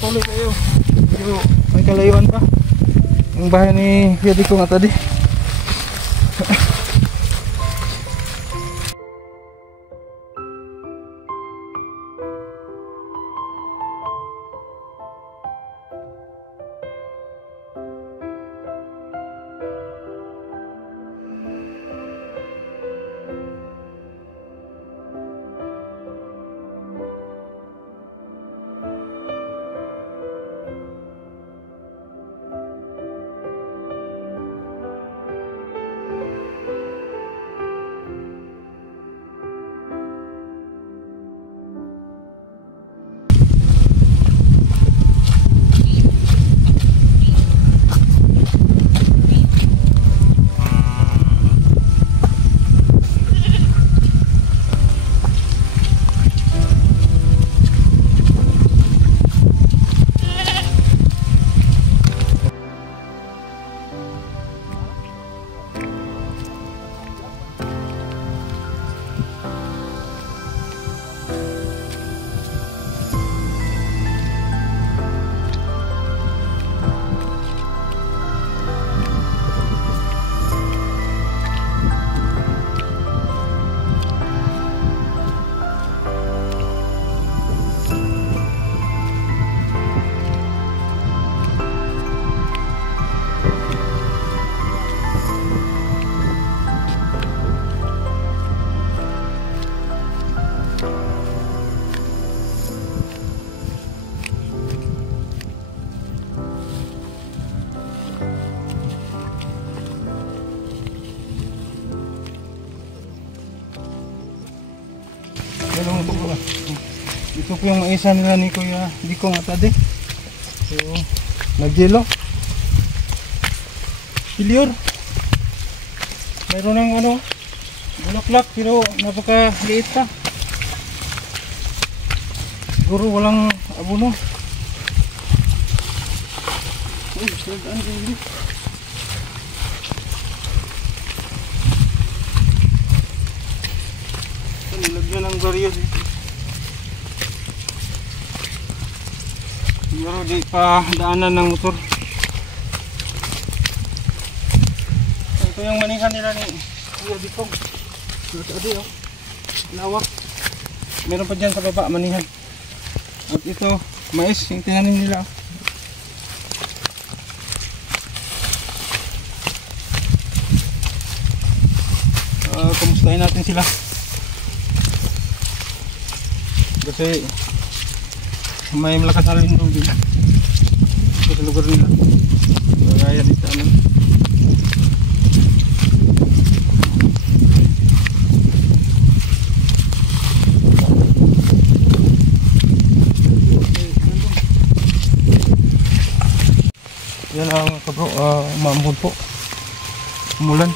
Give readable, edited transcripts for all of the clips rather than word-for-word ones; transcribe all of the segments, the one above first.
patuloy kayo. Pero may kalayuan pa. Ang bahay ni Yadi ko nga tadi. Ito po yung maisa nila ni Kuya Diko nga tadi. So, nagyelo. Failure. Mayroon ng ano, bulaklak pero napakaliit pa. Siguro walang abono. Uy, saan kayo? Nilagyan ng baryo dito. Pero di pa daanan ng motor. Ito yung manihan nila ni Kuya Diko. Ito oh. Lawak. Meron pa dyan sa baba manihan. At ito mais yung tinanim nila. Kumustahin natin sila. Kasi may malakas na lindol din sa lugar nila. Kaya dito amin. Yan ang kabro, maambon po. Umulan.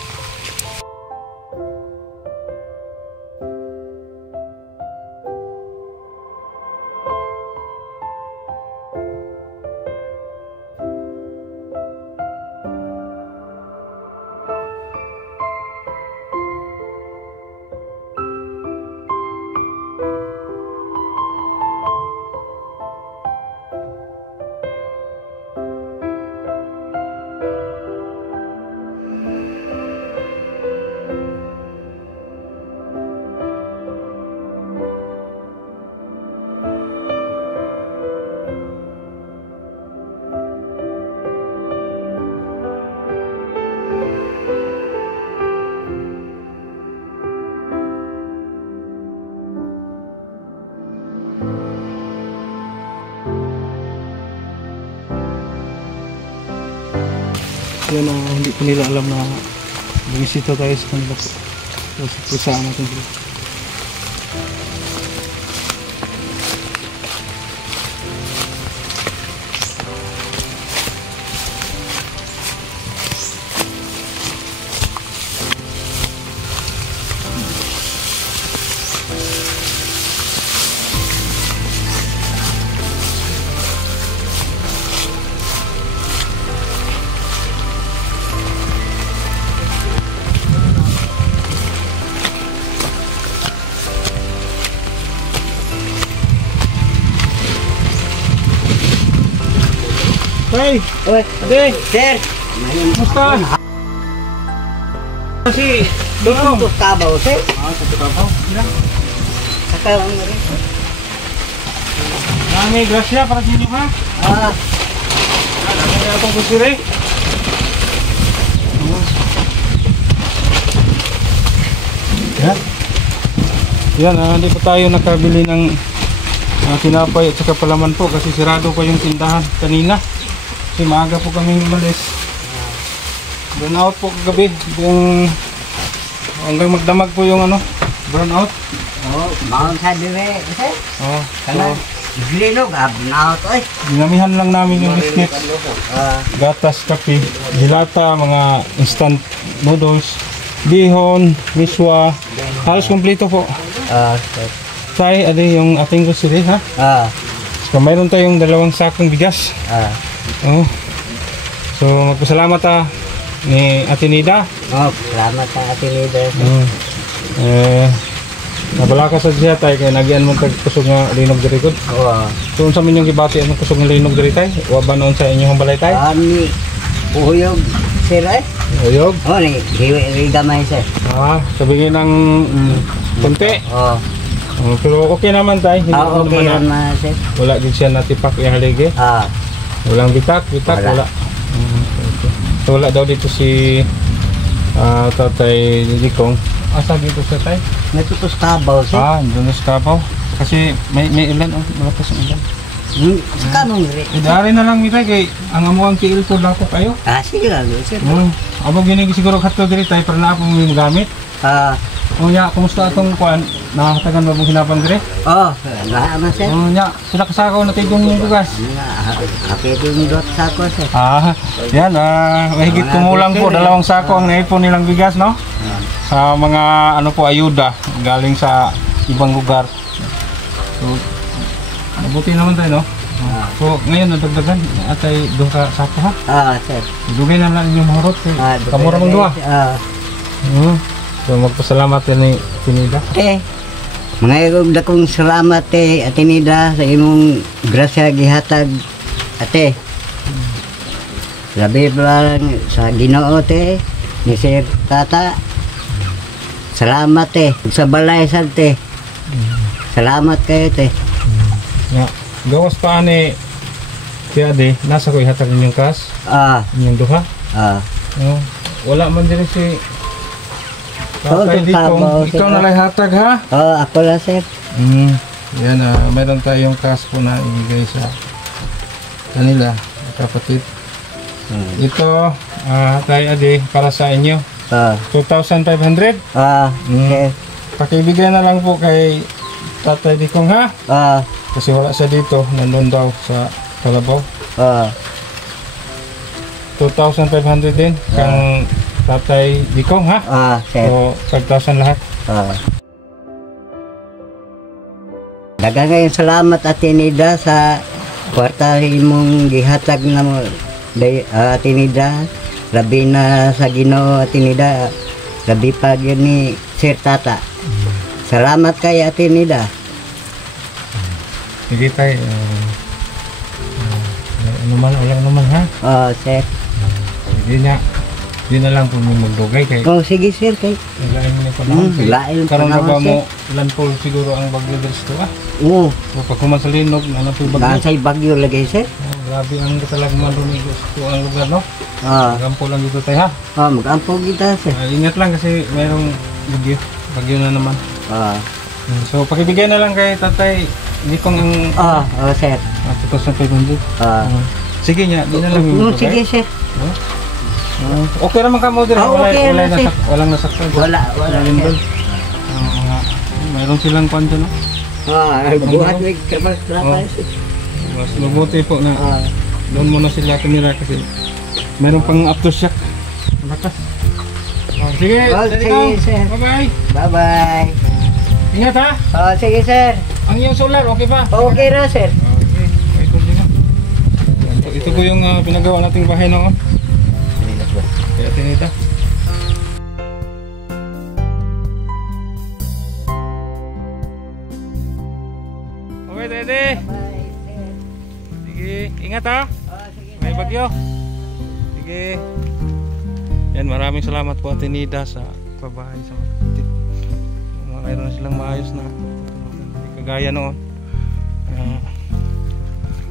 Yan ang hindi ko nila alam na bumisita tayo sa kanila po. So, pusaan natin sila. Tay! Oy, Ade! sir. Kumusta? Kasi, Doon to kabaw, sir. Sa Tutapaw. Ilang? Saka lang rin. Dami grasya para sa inyo ha? Dami na itong kusiri. Yan. Yan, hindi pa tayo nakabili ng tinapay at saka palaman po kasi sirado pa yung tindahan kanina. Kasi maaga po kami umalis. Burn out po kagabi. Hanggang magdamag po yung burn out. Oh, maon sa dire, sir. Oh, Kana glinog abnaot oy. dinamihan lang namin yung biscuit, gatas, kape, dilata, mga instant noodles, bihon, miswa, halos kompleto po. Sir. Tay, yung ating grocery ha. So mayroon tayong 2 sakong bigas. Oh. So magpasalamat ni Ate Nida. Salamat sa ating leader. Nabala ka sa siya tay kay nagyan mo kusog nga linog diri gud. So unsa man yung gibati ang kusog nga linog diri tay? Wa ba noon sa inyong balay tay? Ani uyog sir eh. Uyog. Ni hiwi gamay sir. Sabihin ng konti. Pero okay naman tay. Hindi Okay naman naman sir. wala gid siya natipak ihaligi. Walang bitak wala. So wala daw dito si Tatay Dikong. Asa dito sa tay? Natutos kabaw sir. Doon sa Kapaw. Kasi may ilan malakas ang ilan. Saka mong rin. Dari na lang mitay kay ang amuang kiil to lako kayo. Sige lang sir. Abo gini siguro katlo diri tay para na ako mo gamit. Nya, kumusta atong kuan? Nakakatagan ba mong hinapan dire? Naman sir. Nya, sila kasakaw na tigong yung bugas. Happy yung dot sako sir. Yan, mahigit kumulang po 2 sako ang naipon nilang bigas, no? Sa mga ayuda galing sa ibang lugar. So, mabuti naman tayo, no? So, ngayon nadagdagan atay 2 sako ha? Sir. Dugay na lang yung mahurot. Kamura mong 2. So magpasalamat yan ni Tinida. Mga igog dakong salamat Ate Nida sa imong grasya gihatag ate. Labi lang sa Ginoo ni Sir Tata. Salamat sa balay sad Salamat kayo Gawas pa ni kaya nasa ko ihatag ninyong kas? Inyong 2? Wala man din si Tatay Dikong, ikaw na lang hatag ha? Ako lang sir. Yan mayroon tayong cash po na ibigay sa kanila, kapatid. Ito, Tay Ade, para sa inyo. 2,500. Okay. Pakibigay na lang po kay Tatay Dikong ha? Kasi wala siya dito, nandun daw sa Kalabaw. 2,500 din kang Tatay Dikong ha? Sir. So, 5,000 lahat. Daghang kayong salamat Ate Nida sa kwarta mong gihatag na mo Ate Nida. Labi na sa Ginoo Ate Nida. Labi pa yun ni Sir Tata. Salamat kay Ate Nida. Sige tayo. Walang naman ha? Sir. Hindi na lang po mo magdugay kay sige sir kay. Lain mo na panahon. Lain karon na ba panahon, mo landfall siguro ang bagyo dito So pag kumasalinog na po bagyo. Nasa'y bagyo lagi sir. Grabe ang katalag malunig sa ang lugar no. Magampo lang dito tayo ha. Magampo kita sir. Ingat lang kasi mayroong bagyo na naman. So pakibigay na lang kay Tatay Dikong ang sir. 2,500. Sige niya, di na lang yung sige sir. Okay naman ka mo din. Walang nasaktan. Wala doon. Mayroon silang kwanto no? Buhat may trapas. Mas mabuti po na doon muna sila kamera kasi mayroon pang aftershock. Malakas. Sige, sir. Bye-bye. Bye-bye. Ingat ha? Sige sir. Ang iyong solar, okay pa? Okay na sir. Ito po yung pinagawa nating bahay noon. Kaya Tinida. Okay, Dede. Sige, ingat ha. May bagyo. Sige. Yan, maraming salamat po Ate Nida sa pabahay sa mga kapatid. Mayroon na silang maayos na kagaya noon.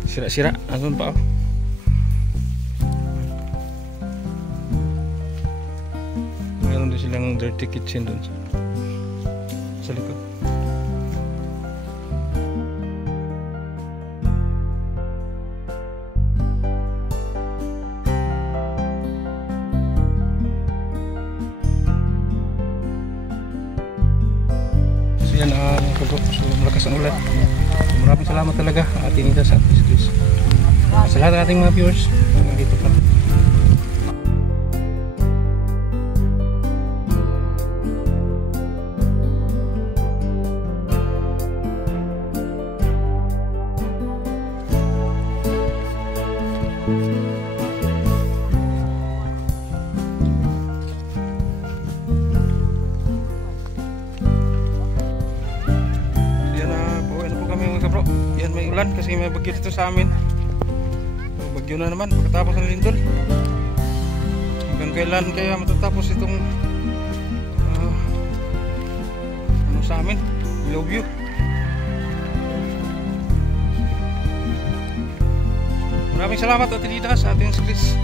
Sira-sira. Asun pa oh. Mayroon din silang dirty kitchen doon sa likod. So yan, so malakas ang ulan. Maraming salamat talaga Ate Nida sa Chris. Sa lahat ng ating mga viewers, dito pa. Yan, may ulan kasi may bagyo dito sa amin. Bagyo na naman pagkatapos ng lindol. Hanggang kailan kaya matatapos itong ano sa amin? Love you. Maraming salamat Ate Nida sa ating skills.